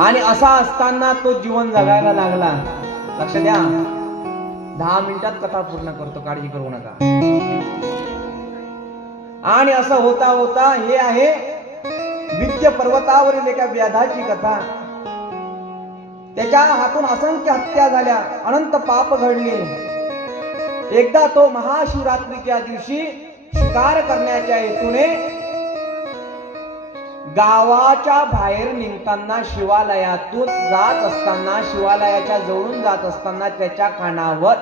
आणि असा असताना तो जीवन जगायला लागला. लक्ष द्या, 10 मिनिटात कथा पूर्ण करतो, काळजी करू नका. आणि असं होता होता, हे आहे विद्य पर्वतावरील एका व्याधाची कथा. त्याच्या हातून असंख्य हत्या झाल्या, अनंत पाप घडले. एकदा तो महाशिवरात्रीच्या दिवशी शिकार करण्याच्या हेतूने गावाच्या बाहेर निघताना, शिवालयातून जात असताना, शिवालयाच्या जवळून जात असताना त्याच्या कानावर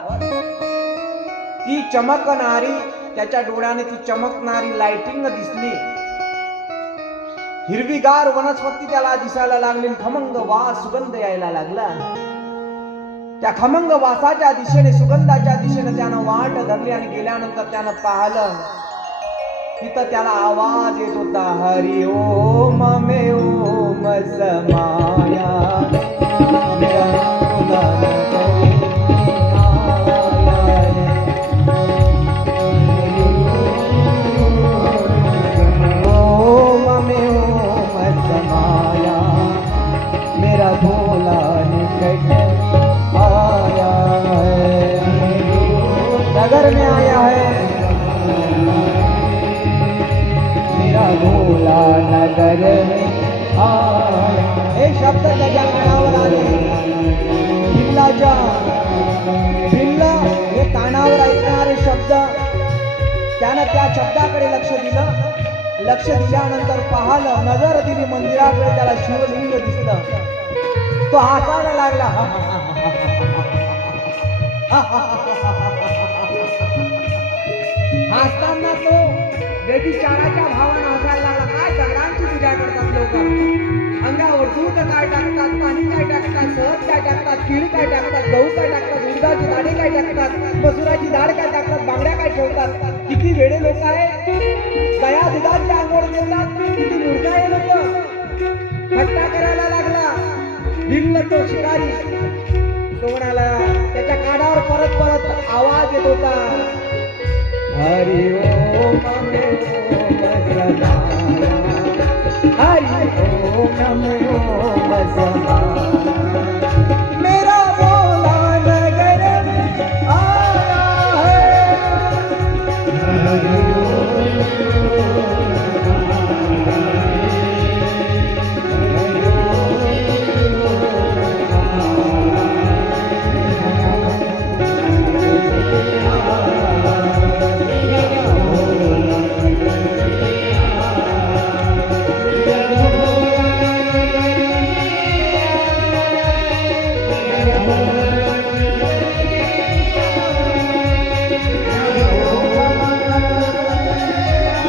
ती चमकणारी, त्याच्या डोळ्याने ती चमकणारी लाइटिंग दिसली. हिरवीगार वनस्पती त्याला दिसायला लागली, खमंग वास, सुगंध यायला लागला. त्या खमंग वासाच्या दिशेने, सुगंधाच्या दिशेने त्यानं वाट धरली आणि गेल्यानंतर त्यानं पाहिलं, तिथं त्याला आवाज येत होता, हरि ओम मे ओम समाया. मेरा भोला निकट आया है, नगर में आया है, मेरा भोला नगर में आया. हे शब्द त्याच्या कानावर आले. भिल्लाच्या भिल्ला हे कानावर ऐकणारे शब्द. त्यानं त्या शब्दाकडे लक्ष दिलं. लक्ष दिल्यानंतर पाहिलं, नजर दिली मंदिराकडे, त्याला शिवलिंग दिसलं. तो हसायला लागला. हसताना तो व्यभिचाराच्या भावानं हसायला लागला. काय दगडांची पूजा करतात लोक, अंगावर दूध काय टाकतात, पाणी काय टाकतात, सहज काय टाकतात, खीर काय टाकतात, गहू काय टाकतात, उडदाची दाणे काय टाकतात, मसुराची डाळ काय टाकतात, बांगड्या काय ठेवतात. किती वेडे लोक आहे. दया दुधाची आंघोळ देतात. किती मूर्ख आहे लोक. थट्टा करायला लागला. भिल्ल तो शिकारी. तो म्हणाला, त्याच्या कानावर परत परत आवाज येत होता, हरि ओम मे ओम समाया, हरि ओम मे ओम समाया, मेरा भोला नगर में आया है.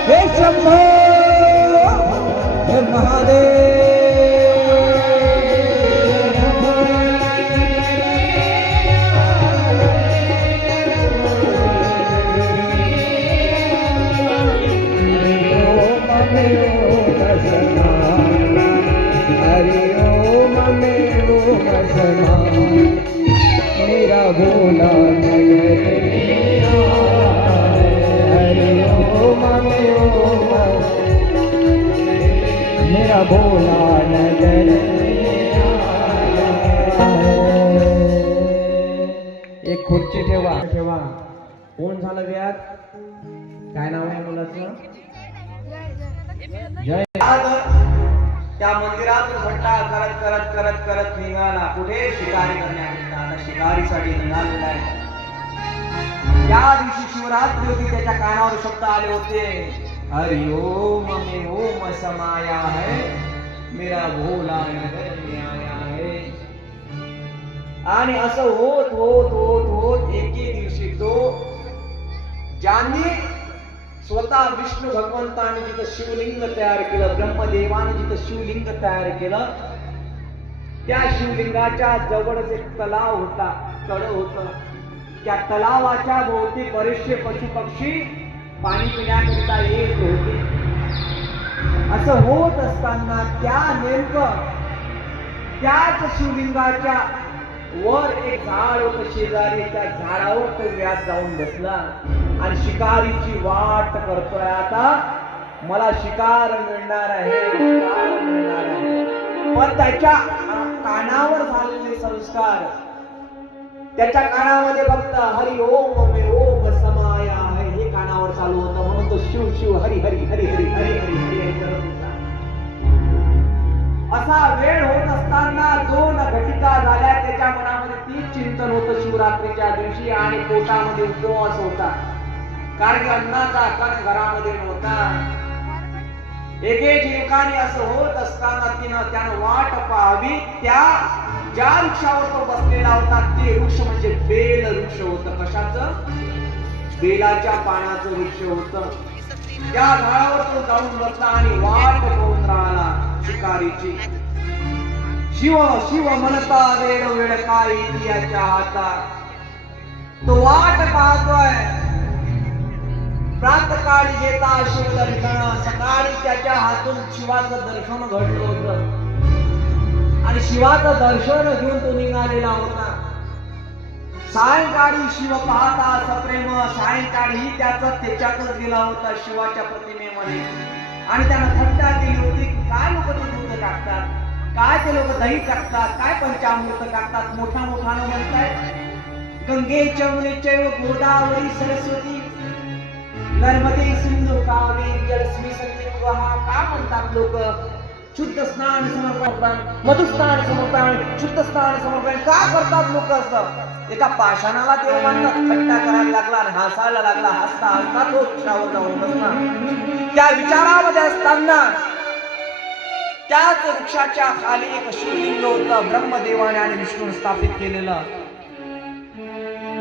हरि शंभो हे महादेव. हरि ओम मे ओम समाया, मेरा भोला नगर में हरि ओम मे ओम, मेरा भोला नगर आया. एक खुर्ची ठेवा. कोण झालं व्याध? काय नाव आहे मुलाचं? जय. त्या मंदिरातून घंटा करत करत करत करत निघाला. कुठे? शिकारी करण्याकरिता. शिकारीसाठी निघालेला आहे. या दिवशी शिवरात्री होती. त्याच्या कानावर शब्द आले होते, हरि ओम मे ओम समाया है, मेरा भोला नगर में आया है. आणि असं होत होत होत होत एके दिवशी तो, ज्यांनी स्वतः विष्णू भगवंताने जिथं शिवलिंग तयार केलं, ब्रह्मदेवाने जिथं शिवलिंग तयार केलं, त्या शिवलिंगाच्या जवळच एक तलाव होता, तळ होतं. त्या तलावाच्या भोवती बरेचसे पशु पक्षी पाणी पिण्याकरिता येत होते. असं होत असताना त्या नेमकं त्याच शिवलिंगाच्या वर एक झाड होतं शेजारी. त्या झाडावर तो व्याध जाऊन बसला आणि शिकारीची वाट करतोय. आता मला शिकार मिळणार आहे, शिकार मिळणार आहे. पण त्याच्या कानावर झालेले संस्कार, त्याच्या कानामध्ये फक्त हरी ओम मे ओम समाया हे कानावर चालू होतं, म्हणून तो शिव शिव हरी हरी हरी हरी हरी हरी हरी करत होता. असा वेळ होत असताना 2 घटिका झाल्या. त्याच्या मनामध्ये तीच चिंतन होतं शिवरात्रीच्या दिवशी, आणि पोटामध्ये उपवास होता, कारण की अन्नाचा कण घरामध्ये नव्हता. एके जीवकाने असं होत असताना त्यानं वाट पाहावी. त्या ज्या वृक्षावर तो बसलेला होता ते वृक्ष म्हणजे बेल वृक्ष होतं. कशाचं? बेलाच्या पानाचं वृक्ष होतं. त्या झाडावर तो जाऊन बसला आणि वाट पाहून राहिला शिकारीची. शिव शिव म्हणता वेळ वेळ काय याच्या हातात. तो वाट पाहतोय. प्रातकाळी घेता शिव दर्शन. सकाळी त्याच्या हातून शिवाचं दर्शन घडलं होतं, आणि शिवाचं दर्शन घेऊन तो निघालेला होता. सायंकाळी शिव पाहता सप्रेम. सायंकाळी त्याच्यातच गेला होता शिवाच्या प्रतिमेमध्ये, आणि त्यानं थट्टा केली होती की काय लोक ते दूध टाकतात, काय ते लोक दही टाकतात, काय पंचामृत टाकतात, मोठा मोठानं म्हणतायत. गंगे जमुनेचे गोदावरी सरस्वती नर्मदे सिंधू कावेरी जलस्मी संगीत वहा का म्हणतात लोक. शुद्ध स्नान समर्पण, मधुस्नान समर्पण, शुद्ध स्नान समर्पण का करतात लोक असं. एका पाषाणाला देवांना थट्टा करायला लागला आणि हसायला लागला. हसता हसता तो वृक्षावर जाऊन बसला. त्या विचारामध्ये असताना त्याच वृक्षाच्या खाली एक शिवलिंग होतं, ब्रह्मदेवाने आणि विष्णूने स्थापित केलेलं.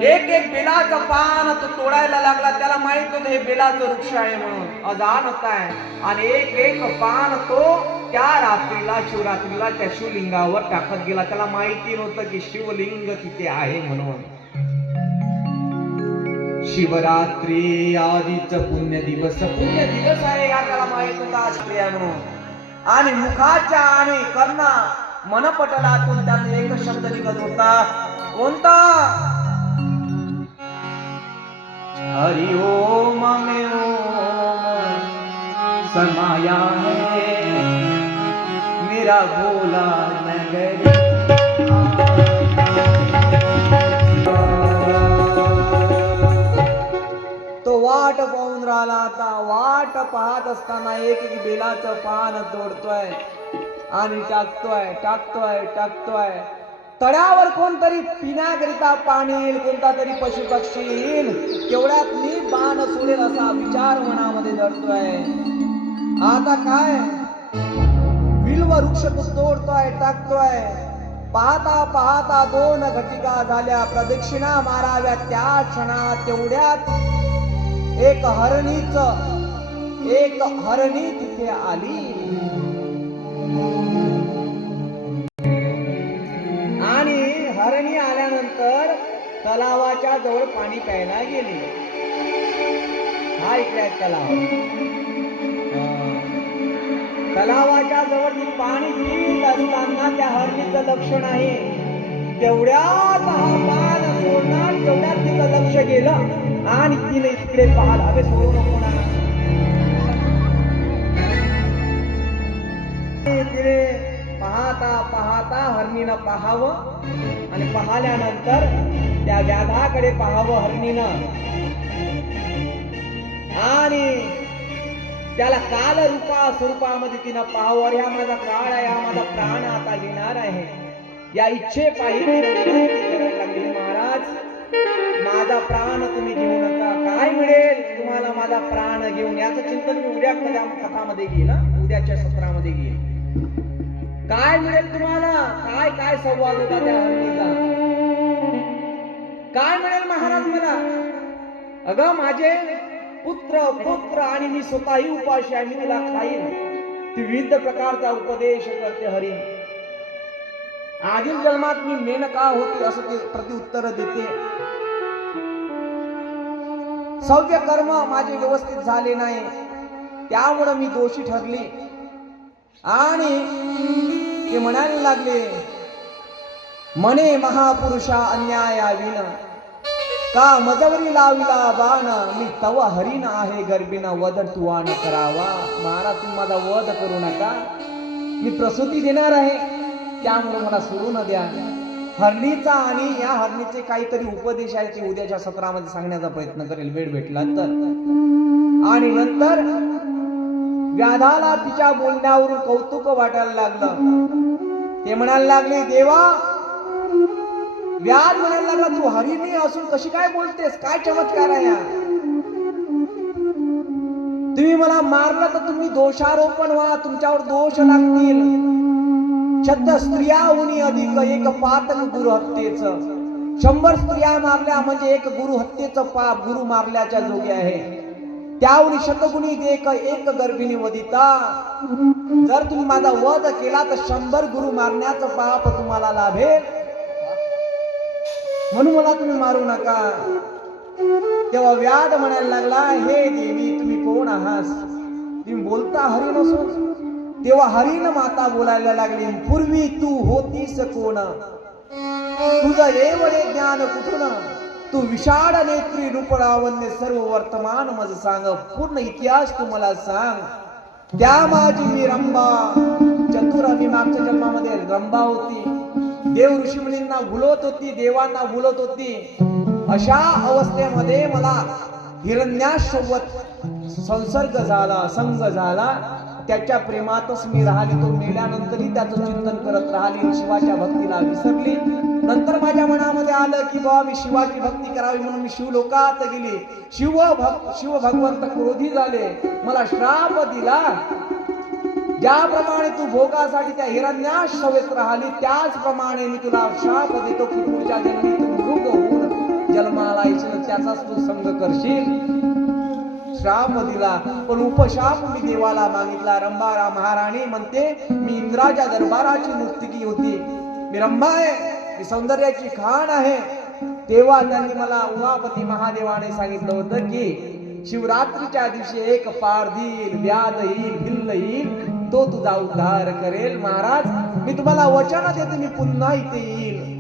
एक एक बेलाचं पान तो तोडायला लागला. त्याला माहित होतं हे बेलाचं वृक्ष आहे म्हणून, अजाणत आहे. आणि एक एक पान तो त्या रात्रीला शिवरात्रीला त्या शिवलिंगावर टाकत गेला. त्याला माहिती नव्हतं की शिवलिंग तिथे आहे म्हणून. शिवरात्री आधीच पुण्य दिवस आहे या त्याला माहित होता आज क्रिया म्हणून. आणि मुखाच्या आणि कर्णा मनपटलातून त्याचा एक शब्द निघत होता. कोणता? हरि ओम में ओम समाया है मेरा भोला नगर. तो वाट पाहून राहिला. आता वाट पाहत असताना एक एक बेलाचं पान तोडतोय आणि टाकतोय. तळ्यावर कोणतरी पिण्याकरिता पाणी येईल, कोणता तरी पशु पक्षी येईल, तेवढ्यात मी बाण सोडेल असा विचार मनामध्ये धरतोय. आता काय? बिल्व वृक्ष तो तोडतोय, टाकतोय. पाहता पाहता 2 घटिका झाल्या. प्रदक्षिणा माराव्या त्या क्षणात तेवढ्यात एक हरणी तिथे आली. आणि हरणी आल्यानंतर तलावाच्या जवळ पाणी प्यायला गेली. हा इकडे तलाव. तलावाच्या जवळ ती पाणी पित असताना त्या हरणीचं लक्ष नाही. तेवढ्यात हा पान सोडणार, तेवढ्यात तिचं लक्ष गेलं आणि तिने इकडे पाहिलं. अबे सोडू नको ना. तिने पाहता पाहता हरणीनं पाहावं, आणि पाहिल्यानंतर त्या व्याधाकडे पाहावं हरणीनं, आणि त्याला काल रूपा स्वरूपामध्ये तिनं पाहावं. अरे हा माझा काळ आहे, हा माझा प्राण आता घेणार आहे. या इच्छे पाहिजे करायला लागली. महाराज, माझा प्राण तुम्ही घेऊ नका. काय मिळेल तुम्हाला माझा प्राण घेऊन, याचं चिंतन मी उद्या कथामध्ये घेईल, उद्याच्या सत्रामध्ये घेईल. काय मिळेल तुम्हाला? काय काय संवाद होता त्या हरणीचा? काय मिळेल महाराज मला? अगं माझे पुत्र आणि मी स्वतःही उपाशी आहे, मी तुला खाईन. ती विविध प्रकारचा उपदेश करते हरी. आधील जन्मात मी मेनका होती असं ते प्रत्युत्तर देते. सव्य कर्म माझे व्यवस्थित झाले नाही, त्यामुळे मी दोषी ठरली. आणि ते म्हणायला लागले, म्हणे महापुरुषा अन्यायाविन का मजवरी लाविला बाण, मी तव हरीन आहे गर्भिन वध तुवा न करावा. महाराज, तुम्ही माझा वध करू नका, मी प्रसूती देणार आहे. त्यामुळे मला सोडू न द्या. हरणीचा आणि या हरणीचे काहीतरी उपदेश आहे ते उद्याच्या सत्रामध्ये सांगण्याचा प्रयत्न करेल वेळ भेटला तर. आणि नंतर व्याधाला तिच्या बोलण्यावरून कौतुक वाटायला लागलं. ते म्हणायला लागले, देवा, व्याध म्हणायला लागला, तू हरिणी असून कशी काय बोलतेस? काय चमत्कार आहे? तुम्ही मला मारलं तर तुम्ही दोषारोपण व्हा, तुमच्यावर दोष लागतील. शत स्त्रियाहून अधिक एक पातक गुरु हत्येच. 100 स्त्रिया मारल्या म्हणजे एक गुरु हत्येचं पाप गुरु मारल्याच्या जोगे आहे. त्याहून शतगुणी एक गर्भिणी वदिता. जर तुम्ही माझा वध केला तर 100 गुरु मारण्याचं पाप तुम्हाला लाभेल. म्हणून मला तुम्ही मारू नका. तेव्हा व्याध म्हणायला लागला, हे देवी, तुम्ही कोण आहात? तुम्ही बोलता हरिण असून. तेव्हा हरिण माता बोलायला लागली, पूर्वी तू होतीस कोण? तुझं एवढे ज्ञान कुठून? तू विशाळ नेत्री रूप लावण्य सर्व वर्तमान मज सांग. पूर्ण इतिहास तू मला सांग. त्या माझी मी रंभा चतुर. मी मागच्या जन्मामध्ये रंभा होती. देव ऋषी मुनींना भुलत होती, देवांना भुलत होती. अशा अवस्थेमध्ये मला हिरण्यासोबत संसर्ग झाला, संग झाला. त्याच्या प्रेमातच मी राहिली. तो मेल्यानंतरही त्याचं चिंतन करत राहिली, शिवाच्या भक्तीला विसरली. नंतर माझ्या मनामध्ये आलं की बाबा मी शिवाची भक्ती करावी, म्हणून मी शिवलोकात गेली. शिव भगवंत क्रोधी झाले, मला श्राप दिला. ज्याप्रमाणे तू भोगासाठी त्या हिरण्यास सवेत राहिली, त्याचप्रमाणे मी तुला श्राप देतो की पुढच्या जन्मी तू मृग होऊन जन्माला येशील, त्याचाच तू संग करशील. श्राप दिला, पण उपशाप मी देवाला मागितला. रंभा महाराणी म्हणते, मी इंद्राच्या दरबाराची नर्तकी होती. मी रंभा आहे, मी सौंदर्याची खाण आहे. तेव्हा त्यांनी मला उमापती महादेवाने सांगितलं होतं की शिवरात्रीच्या दिवशी एक पार देईल, व्याध येईल, भिल्ल येईल, तो तुझा उद्धार करेल. महाराज, मी तुम्हाला वचन देते, मी पुन्हा इथे येईल.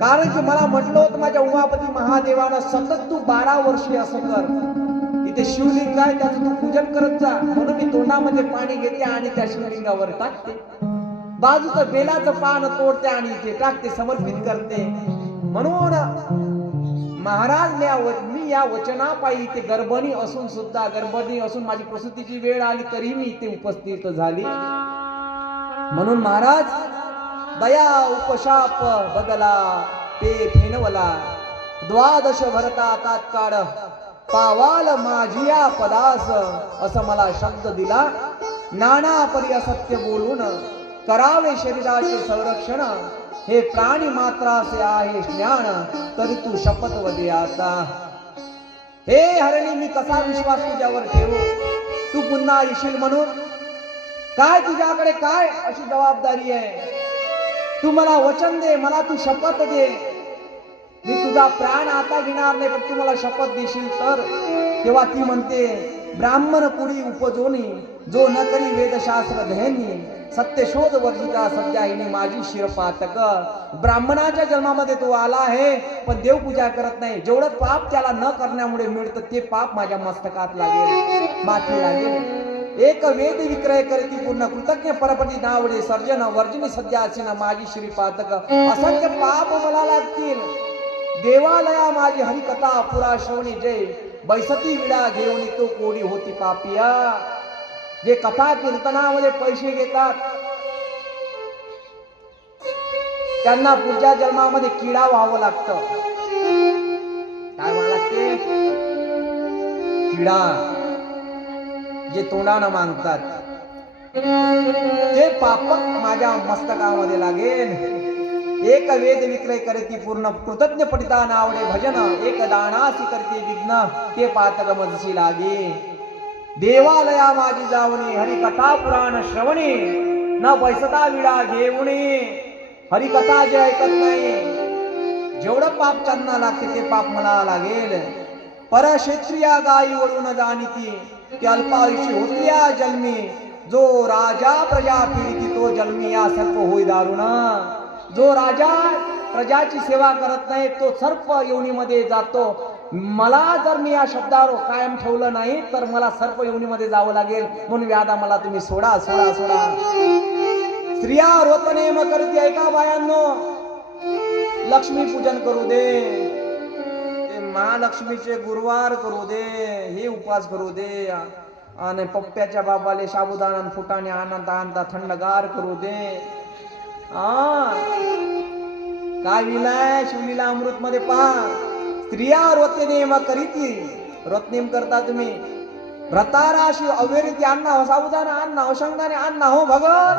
कारण की मला म्हटलं होतं माझ्या उमापती महादेवानं, सतत तू 12 वर्षे असं कर. इथे शिवलिंग आहे, त्याचं तू पूजन करत जा. म्हणून मी तोंडामध्ये पाणी घेते आणि त्या शिवलिंगावर टाकते. बाजूचं बेलाचं पान तोडते आणि इथे टाकते, समर्पित करते. म्हणून महाराज, मी या वचनापायी इथे गर्भणी असून सुद्धा, गर्भणी असून माझी प्रसूतीची वेळ आली तरी मी इथे उपस्थित झाली. म्हणून महाराज, दया उपशाप बदला ते फेनवला. 12 भरता तात्काळ पावाल माझिया पदास. असं मला शब्द दिला. नाना परी असत्य बोलून करावे शरीराचे संरक्षण. हे प्राणी मात्राचे आहे ज्ञान, तरी तू शपथ वदे आता. हे हरणी, मी कसा विश्वास तुझ्यावर ठेवू? तू पुन्हा येशील म्हणून? काय तुझ्याकडे काय अशी जबाबदारी आहे? तू मला वचन दे, मला तू शपथ दे. मी तुझा प्राण आता घेणार नाही, पण तू मला शपथ देशील तर. तेव्हा ती म्हणते, ब्राह्मण पुढी उपजोनी, जो न करी वेदशास्त्र ध्येनी. सत्य शोध वर्जिता सध्या हिने माझी शिरपातक. ब्राह्मणाच्या जन्मामध्ये तो आला आहे, पण देवपूजा करत नाही. जेवढं पाप त्याला न करण्यामुळे मिळतं ते पाप माझ्या मस्तकात लागेल, माथी लागेल. एक वेद विक्रय करती पूर्ण कृतज्ञ परपटी नावडे सर्जन वर्जनी सध्या असेना माझी श्रीपातक. असंख्य पाप मला लागतील. देवालया माझी हरिकथा पुरा श्रवणी जय. बैसती विडा घेऊन तो कोडी होती पापिया. जे कथा कीर्तनामध्ये पैसे घेतात त्यांना पुढच्या जन्मामध्ये किडा व्हावं लागतं. काय व्हावं लागते? किडा. जे तोंडानं मागतात ते पापक माझ्या मस्तकामध्ये लागेल. एक वेद विक्रय करती पूर्ण कृतज्ञ पडिता नावडे भजन. एक दानासी करते विघ्न, ते पातक मजसी लागे. देवालया माझी जावणे हरिकथा पुराण श्रवणे. न बैसता विडा घेऊणे. हरिकथा जे ऐकत नाही, जेवढं पाप त्यांना लागते ते पाप मला लागेल. परक्षत्रिया गायी वळून जाणीती, ते अल्पायुषी होत्या जन्मी. जो राजा प्रजा पीडिती, तो जन्मी या सर्प होई दारुणा. जो राजा प्रजाची सेवा करत नाही तो सर्प योनीमध्ये जातो. मला जर मी या शब्दावर कायम ठेवलं नाही तर मला सर्प योनीमध्ये जावं लागेल. म्हणून व्याधा, मला तुम्ही सोडा सोडा सोडा. स्त्रिया व्रतनेम करते ऐका बायांनो, लक्ष्मी पूजन करू दे, ते महालक्ष्मीचे गुरुवार करू दे, हे उपवास करू दे, आणि पप्प्याच्या बाबाले साबुदाणा फुटाने आणता आणता थंडगार करू दे. काय लिहिलाय शिवलीला अमृत मध्ये पहा, स्त्रिया व्रतनेम करीती, व्रतनेम करता तुम्ही, व्रताराशी अवेरिती अन्ना हो, साबुदाणा अन्ना हो, शेंगदाणे अन्ना हो भगत.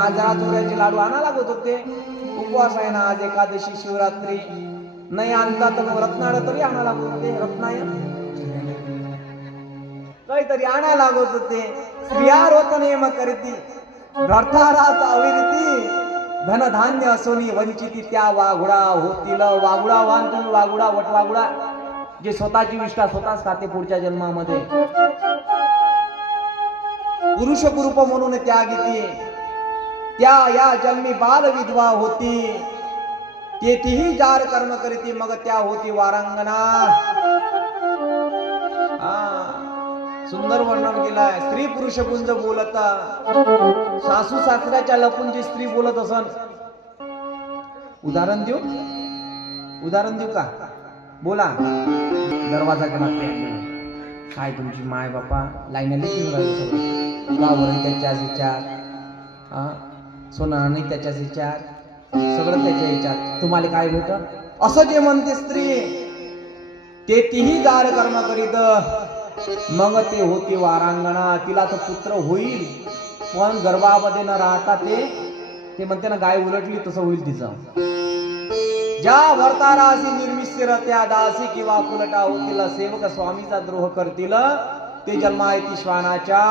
आज चोऱ्याचे लाडू आणा लागत होते, उपवास आहे ना, आज एकादशी शिवरात्री, नाही आणता तर मग रत्नाळ तरी आणा लागत होते, रत्नायन काहीतरी आणा लागत होते. स्त्रिया व्रतनेम करीती, व्रतारास अविरती, धनधान्य असोनी वंचिती, त्या वाघुडा होतील. वाघुडा वाहन तुम्ही, वाघुडा वटवाघुडा, जे स्वतःची विष्ठा स्वतःच खाते पुढच्या जन्मामध्ये, पुरुष कुरूप म्हणून त्यागिती, त्या या जन्मी बाल विधवा होती, तेथीही जार कर्म करीती, मग त्या होती वारांगना. सुंदर वर्णन केलाय. स्त्री पुरुष गुंज बोलता, सासू सासऱ्याच्या लपून जी स्त्री बोलत असन, उदाहरण देऊ का? बोला. दरवाजा काय तुमची माय बापा लाईन सगळं त्याच्या विचार, सोना नाही त्याच्याच विचार, सगळं त्याच्या विचार, तुम्हाला काय भेट असं जे म्हणते स्त्री, ते तीही जार कर्म करीत, मग ते होती वारांगणा. तिला तर पुत्र होईल, पण गर्भामध्ये न राहता ते म्हणते ना, गाय उलटली तसं होईल तिचं. ज्या वर्तारासी निर्मिस्तिर त्या दासी किंवा पुलटा होतील, सेवक स्वामीचा द्रोह करतील, ते जन्मा येते श्वानाच्या.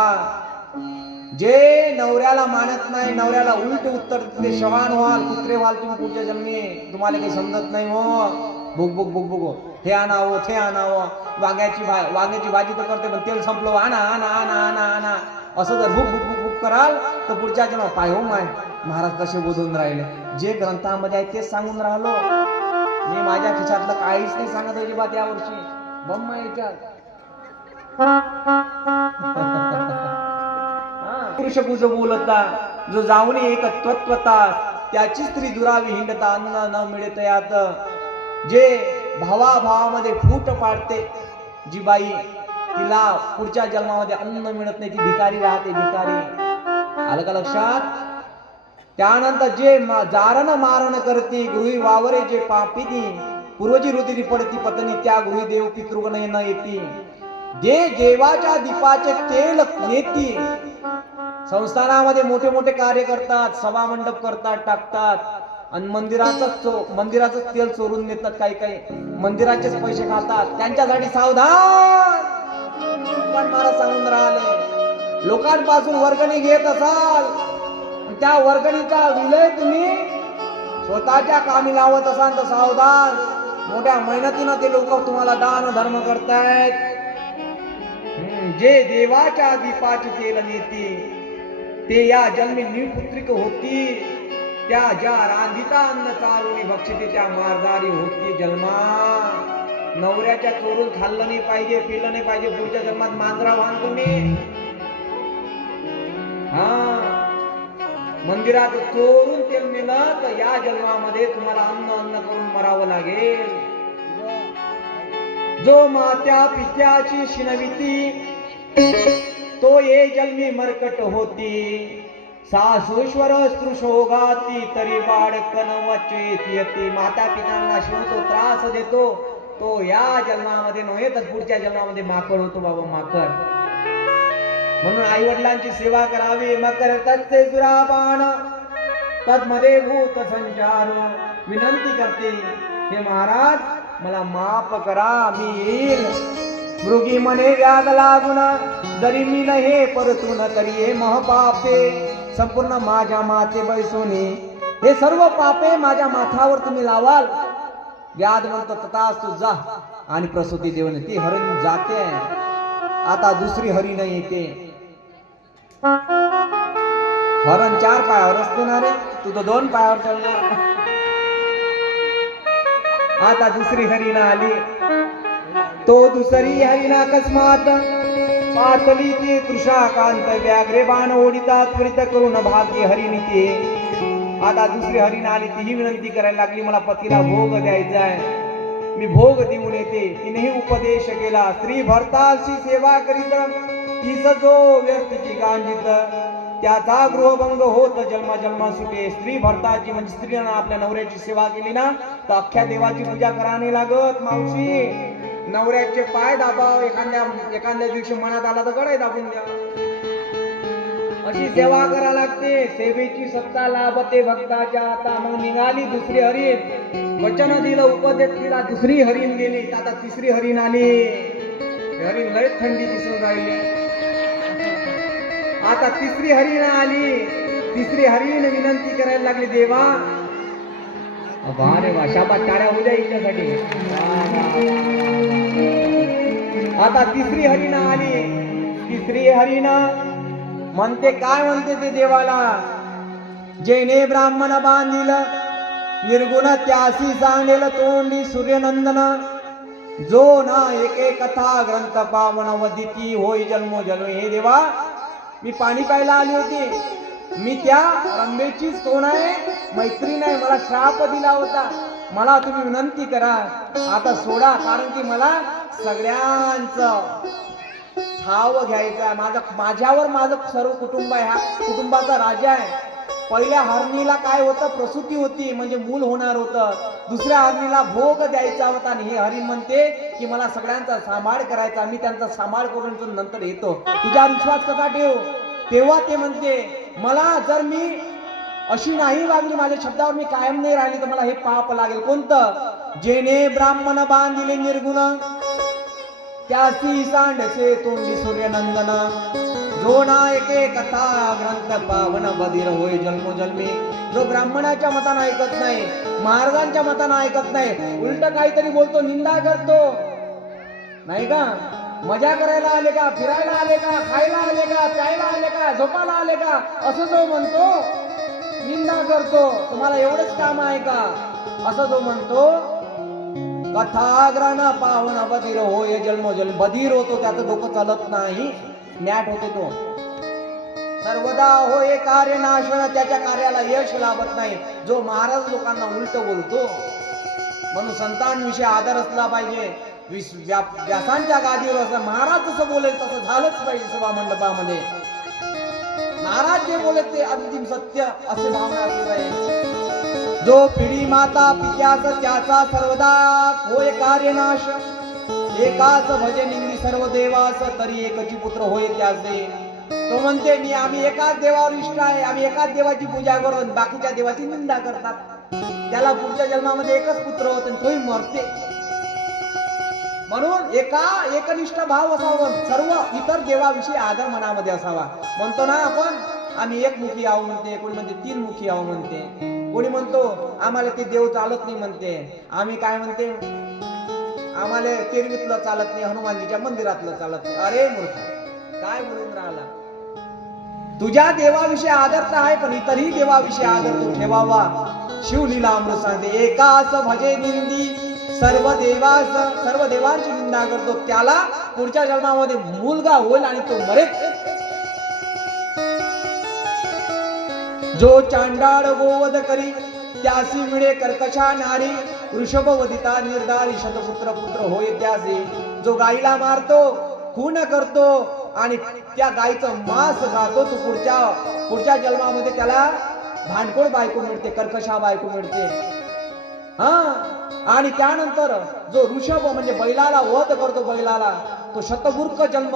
जे नवऱ्याला मानत नाही, नवऱ्याला उलट उत्तर ते शवान व्हाल, कुत्रे व्हाल तुम्ही पुढच्या जन्मी. तुम्हाला काही समजत नाही हो. भुक भुक भुक भुक, हे आणावं ते आणावं, वांग्याची भाजी तर करते पण तेल संपलं, आणा आणा आणा आणा आणा, असं जर भुक भुक भुक भुक कराल तर पुढच्या जन्म पाय हो माय महाराज कसे बोधून राहिले. जे ग्रंथामध्ये आहे तेच सांगून राहिलो मी, माझ्या खिशातलं काहीच नाही सांगत अजिबात यावर्षी. बम्मा याच्यात पुरुष गुज बोलता, जो जाऊन एक तत्वता, त्याची स्त्री दुरावी हिंडता, अन्न न मिळत यात. जे भावाभावामध्ये फूट पाडते जी बाई, तिला पुढच्या जन्मामध्ये अन्न मिळत नाही, ती भिकारी राहते, भिकारी. आलं का लक्षात? त्यानंतर जे जारण मारण करते, गृही वावरे जे पापिती, पूर्वजी रुधिरी पडती पत्नी, त्या गृही देव पितृगण न येती. जे देवाच्या दीपाचे तेल नेती, संस्थानामध्ये मोठे मोठे कार्य करतात, सभा मंडप करतात, टाकतात, आणि मंदिराचं तेल चोरून नेतात, काही मंदिराचेच पैसे खातात. त्यांच्यासाठी सावधान. महाराज सांगून राहिले, लोकांपासून वर्गणी घेत असाल, त्या वर्गणीचा विलय तुम्ही स्वतःच्या कामी लावत असाल तर सावधान. मोठ्या मेहनतीनं ते लोक तुम्हाला दान धर्म करतायत. जे देवाच्या दीपाचे तेल नेती, ते या जन्मी निपुत्रिक होती. त्या ज्या रांधिता अन्न चारुणी भक्षिते, त्या मारदारी होती जन्मा. नवऱ्याच्या चोरून खाल्लं नाही पाहिजे, पिलं नाही पाहिजे, पुढच्या जन्मात मांजरा व्हाल तुम्ही. मंदिरात चोरून तेल नेलं तर या जन्मामध्ये तुम्हाला अन्न करून मरावं लागेल. जो मात्या पित्याची शिनविती, तो ये जन्मी मरकट होती. सासूश्वर स्त्रुशोगाती, तरी बाळकन वचेती. माता पितांना शिव तो त्रास देतो, तो या जन्मामध्ये नव्हे तर पुढच्या जन्मामध्ये माकड होतो बाबा, माकड. म्हणून आई वडिलांची सेवा करावी. मकर तत्ते सुरापान तत्मध्ये भूत संचार. विनंती करते, हे महाराज मला माफ करा, मी येईल. मृगी मने व्याग लागून, जरी मी नहे परतून करिये महपापे. संपूर्ण माझ्या माते बैसोनी, हे सर्व पापे माझ्या माथावर तुम्ही लावाल. व्याध म्हणतो तथास्तु, जा. आणि प्रसूती देऊन ती हरिण जाते. आता दुसरी हरिण येते. हरण 4 पायावर असते ना रे, तू तर 2 पायावर चालला. आता दुसरी हरिण आली. तो दुसरी हरिण अकस्मात पातली ते तृषाकांत व्याघ्रे बाण ओढिता त्वरित करून भाग्य हरिणीते. आता दुसरी हरिण आली, तीही विनंती करायला लागली, मला पतीला भोग द्यायचा आहे, मी भोग देऊन येते. तिनेही उपदेश केला, स्त्री भरताची सेवा करीत तीच जो व्यक्तीची गांजित त्याचा गृहभंग होत जन्मा जन्मा सुटे. स्त्री भरताची म्हणजे स्त्रीनं आपल्या नवऱ्याची सेवा केली ना तर अख्ख्या देवाची पूजा कराने लागत. मावशी, नवऱ्याचे पाय दाबाव, एखाद्या दिवशी मनात आला तर गडाई दाबून द्या, अशी सेवा करा लागते. सेवेची सत्ता लाभते भक्ताच्या. आता मग निघाली दुसरी हरीण, वचन दिलं, उपदेश दिला, दुसरी हरीण गेली. आता तिसरी हरीण आली, हरीण लय थंडी दिसून राहिली. आता तिसरी हरीण आली, तिसरी हरीण विनंती करायला लागली, देवा रे वा, शाबास, टाळ्या होऊ द्या हिच्यासाठी. आता तिसरी हरीण आली, तिसरी हरीण म्हणते, काय म्हणते ते देवाला, जेने ब्राह्मण बांधिल निर्गुण त्यासी सांडेल तोंडी सूर्यनंदन. जो ना एके कथा ग्रंथ पावन वदिती होई जन्मो जन्म. हे देवा, मी पाणी प्यायला आली होती, मी त्या रंबेचीच कोण आहे, मैत्रीण आहे, मला श्राप दिला होता, मला तुम्ही विनंती करा आता सोडा, कारण की मला सगळ्यांचं ठाव घ्यायचा, माझ्यावर माझं सर्व कुटुंब आहे, हा कुटुंबाचा राजा आहे. पहिल्या हरणीला काय होतं, प्रसूती होती, म्हणजे मूल होणार होतं. दुसऱ्या हरणीला भोग द्यायचा होता. आणि हे हरी म्हणते की मला सगळ्यांचा सांभाळ करायचा, मी त्यांचा सांभाळ करून नंतर येतो, तुझ्यावर विश्वास कसा ठेवू. तेव्हा ते म्हणते, मला जर मी अशी नाही वागली, माझ्या शब्दावर मी कायम नाही राहिली, तर मला हे पाप लागेल. कोणतं, जेने ब्राह्मण बांधिले निर्गुण त्यासी सांडसे तोंडी सूर्यनंदन. जो ना एके कथा ग्रंथ पावन बधीर होय जन्मोजन्मी. जो ब्राह्मणाच्या मतानं ऐकत नाही, महाराजांच्या मतानं ऐकत नाही, उलट काहीतरी बोलतो, निंदा करतो, नाही का, मजा करायला आले का, फिरायला आले का, खायला आले का, प्यायला आले का, झोपायला आले का, असं जो म्हणतो, निंदा करतो, तुम्हाला एवढंच काम आहे का, असं जो म्हणतो, कथाग्रहण पावन बधीर होय जन्मोजन्म. बधीर होतो, त्याचं डोकं चालत नाही, न्याट होते तो. सर्वदा होय कार्य नाशवण, त्याच्या कार्याला यश लाभत नाही. जो महाराज लोकांना उलट बोलतो, म्हणून संतांविषयी आदर असला पाहिजे. व्यासांच्या गादीवर असं महाराज जसं बोलेल तसं झालंच पाहिजे. सभा मंडपामध्ये महाराज जे बोलेल ते अंतिम सत्य असे भावना असली पाहिजे. जो पिढी माता पित्यास त्याचा सर्वदा होय कार्य नाश. एकाच भजे निंदी सर्व देवास तरी एकची पुत्र होय त्याचे. तो म्हणते, मी आम्ही एकाच देवावर इष्ट आहे, आम्ही एकाच देवाची पूजा करून बाकीच्या देवाची निंदा करतात. त्याला पुढच्या जन्मामध्ये एकच पुत्र होते, तोही मरते. म्हणून एकनिष्ठ भाव असावा, सर्व इतर देवाविषयी आदर मनामध्ये असावा. म्हणतो ना आपण, आम्ही एकमुखी आहो म्हणते, कोणी म्हणते तीन मुखी आहो म्हणते, कोणी म्हणतो आम्हाला ते देव चालत नाही म्हणते, आम्ही काय म्हणते, आम्हाला तेरवीतलं चालत नाही, हनुमानजीच्या मंदिरातलं चालत नाही. अरे मूर्ख, काय बोलून राहिला. तुझ्या देवाविषयी आदर तर आहे, पण इतरही देवाविषयी आदर तू ठेवावा. शिवलीला अमृत सांगते, एकाच भजे निंदी सर्व देवांची निंदा करतो, त्याला पुढच्या जन्मामध्ये मुलगा होईल आणि तो मरेल. जो चांडाळ गोवध करी त्यासी मिळे कर्कशा नारी. वृषभवदिता निर्धारी शतपुत्र पुत्र होय त्याचे. जो गाईला मारतो, खून करतो आणि त्या गाईचं मांस खातो, तो पुढच्या जन्मामध्ये त्याला भांडकोळ बायको मिळते, कर्कशा बायको मिळते. आणि त्यानंतर जो ऋषभ म्हणजे बैलाला वध करतो, बैलाला, तो शतमूर्ख जन्म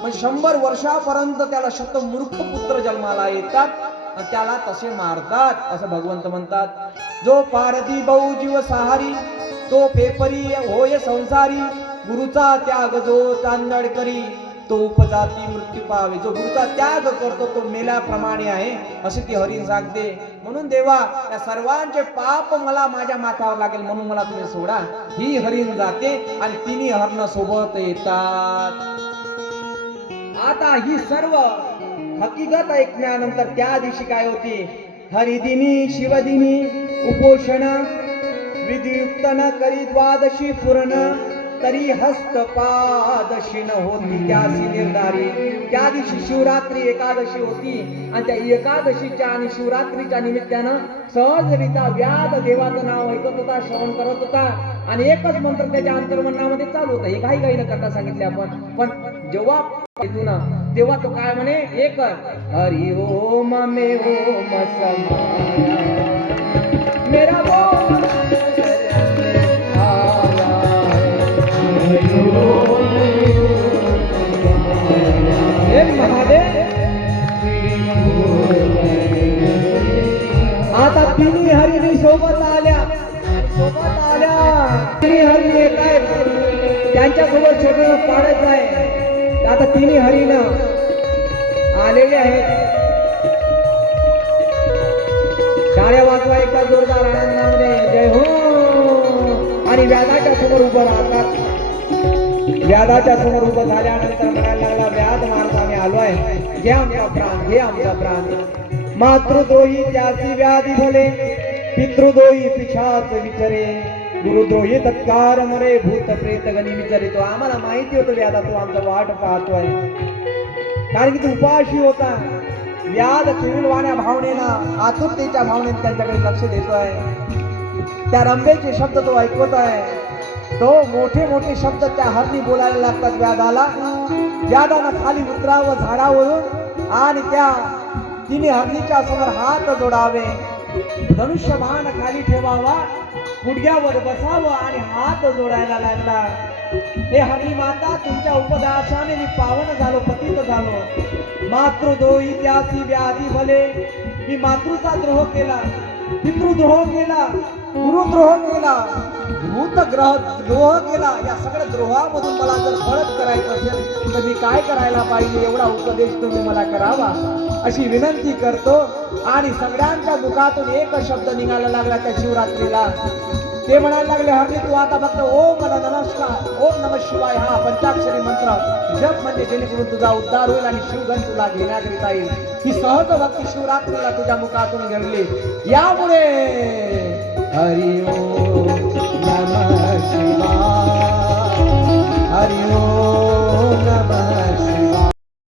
म्हणजे 100 वर्षापर्यंत त्याला शतमूर्ख पुत्र जन्माला येतात आणि त्याला तसे मारतात, असं भगवंत म्हणतात. जो पारधी बहु जीव सहारी तो पेपरी होय संसारी. गुरुचा त्याग जो चांदड करी तो उपजाती मृत्यू पावे. जो गुरुचा त्याग करतो तो मेल्याप्रमाणे आहे, असे ती हरिण सांगते. म्हणून देवा, या सर्वांचे पाप मला माझ्या माथ्यावर लागेल, म्हणून मला तुम्ही सोडा. ही हरिण जाते आणि तिन्ही हरण सोबत येतात. आता ही सर्व हकीकत ऐकण्यानंतर त्या दिवशी काय होती, हरिदिनी शिवदिनी उपोषण विधियुक्त न करी द्वादशी पूर्ण. तरी हस्तपादशी न होती त्यासी निर्धारी. त्या दिवशी शिवरात्री एकादशी होती आणि त्या एकादशीच्या आणि शिवरात्रीच्या निमित्तानं सहजरित्या व्याध देवाचं नाव ऐकत होता, श्रवण करत होता आणि एकच मंत्र त्याच्या अंतर्मनामध्ये चालू होता. हे काही न करता सांगितले आपण. पण जेव्हा तेव्हा तो काय म्हणे, एक हरि ओम मे ओम समाया मेरा बोल आता तिन्ही हरिणी सोबत आल्या. तिन्ही हरिणी येत आहेत, त्यांच्यासोबत सगळं पाडायचं आहे. आता तिन्ही हरिण आलेले आहेत. टाळ्या वाजवा एकदा जोरदार आनंदामध्ये, जय हो. आणि व्याधाच्या समोर उभं राहतात. व्याधाच्या समोर उभं झाल्यानंतर म्हणायला लागला, व्याध महाराज आम्ही आलो आहे, घे आमचा प्राण, घे आमचा प्राण. मातृद्रोही त्याची व्याधी भले, पितृद्रोही पिछाच विचारे, गुरुद्रोही तत्कार मरे, भूत प्रेत गणी विचारितो. आम्हाला माहिती होतं व्याधा तू आमचा वाट पाहतोय, कारण की तू उपाशी होता. व्याध किरवाण्या भावनेनं, आतुरतेच्या भावनेने त्यांच्याकडे लक्ष देतोय. त्या रंभेचे शब्द तो ऐकवत आहे. तो मोठे मोठे शब्द त्या हरणी बोलायला लागतात व्याधाला. व्याधानं खाली उतरावं झाडावरून आणि त्या तिने हरणीच्या समोर हात जोडावे, धनुष्यबाण खाली ठेवावा, गुडघ्यावर बसावं आणि हात जोडायला लागला. हे हरणी माता, तुमच्या उपदेशाने मी पावन झालो, पतित झालो. मातृद्रोही त्याची व्याधी भले, मी मातृचा द्रोह केला, पितृद्रोह केला, गुरुद्रोह केला, भूतग्रह द्रोह केला. या सगळ्या द्रोहामधून मला जर परत करायचं असेल तर मी काय करायला पाहिजे, एवढा उपदेश तुम्ही मला करावा अशी विनंती करतो. आणि सगळ्यांच्या मुखातून एक शब्द निघायला लागला त्या शिवरात्रीला. ते म्हणायला लागले, हरणी तू आता फक्त ओम नमस्कार, ओम नमः शिवाय हा पंचाक्षरी मंत्र जप, म्हणजे जेणेकरून तुझा उद्धार होईल आणि शिवगण तुला घेण्याकरिता येईल. ही सहज भक्ती शिवरात्रीला तुझ्या मुखातून घडली. यामुळे हरि ओम.